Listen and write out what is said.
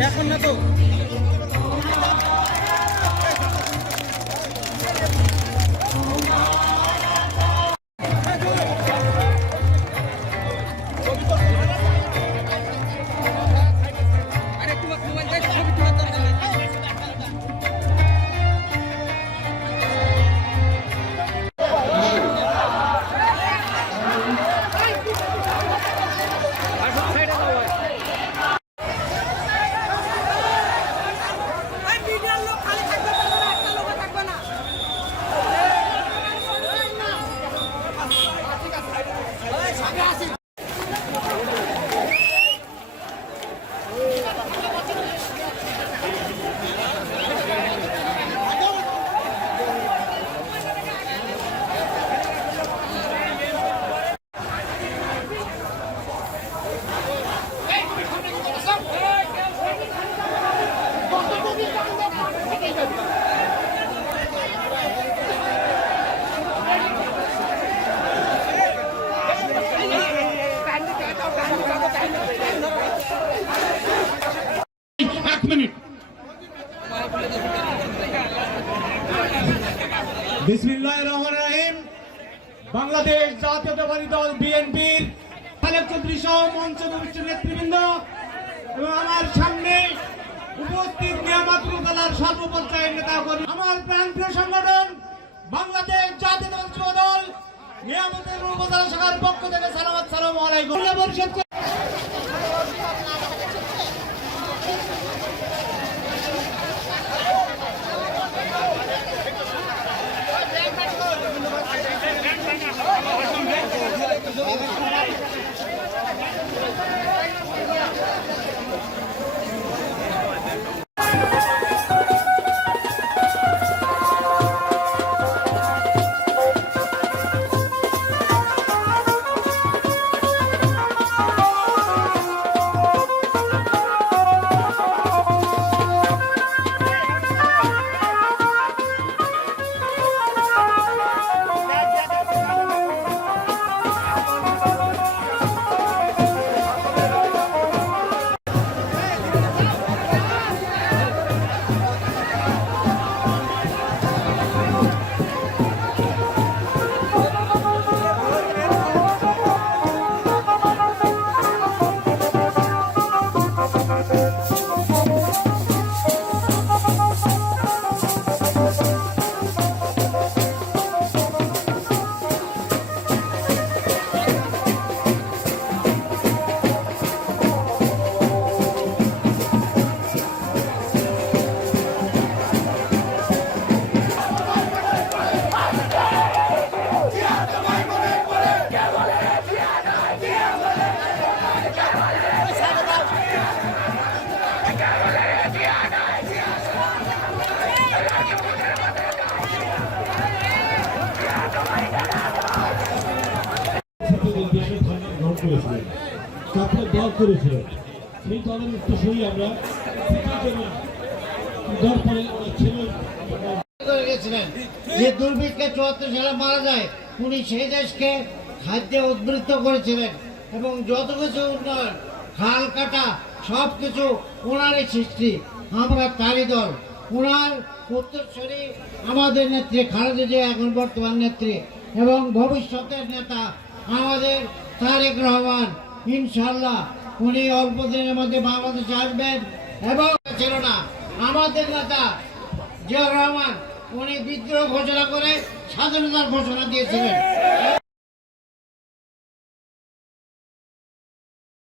এখন না তো? মিনিট। বিসমিল্লাহ রহমান রাহিম। বাংলাদেশ জাতীয়তাবাদী দল বিএনপির খালেদ চৌধুরী সহ মঞ্চ নেতৃবৃন্দ এবং আমার সামনে উপস্থিত নিয়ামত উপজেলার সর্বপর্যায়ের নেতা কর্মী আমার প্রান্তীয় সংগঠন বাংলাদেশ জাতীয় দল নিয়ামতের উপজেলা শাখার পক্ষ থেকে সালামাত সালাম আলাইকুম। পরিষদ তারপরে সেই দলের আমরা তৃতীয় জন দল পরে ছেলে করে গেছিলেন যে দুর্ভিক্ষে চুয়াত্তর সালে মারা যায়, উনি সেই দেশকে উদ্বৃত্ত করেছিলেন এবং যত কিছু উন্নয়ন, খাল কাটা, সব কিছু ওনারই সৃষ্টি, আমরা তারই দল। ওনার উত্তরস্বরী আমাদের নেত্রী, খালেদা জিয়া এখন বর্তমান নেত্রী এবং ভবিষ্যতের নেতা আমাদের তারেক রহমান ইনশাল্লাহ উনি অল্প দিনের মধ্যে বাংলাদেশে আসবেন এবং ছিল না। আমাদের নেতা জিয়া রহমান, উনি বিদ্রোহ ঘোষণা করে স্বাধীনতার ঘোষণা দিয়েছিলেন।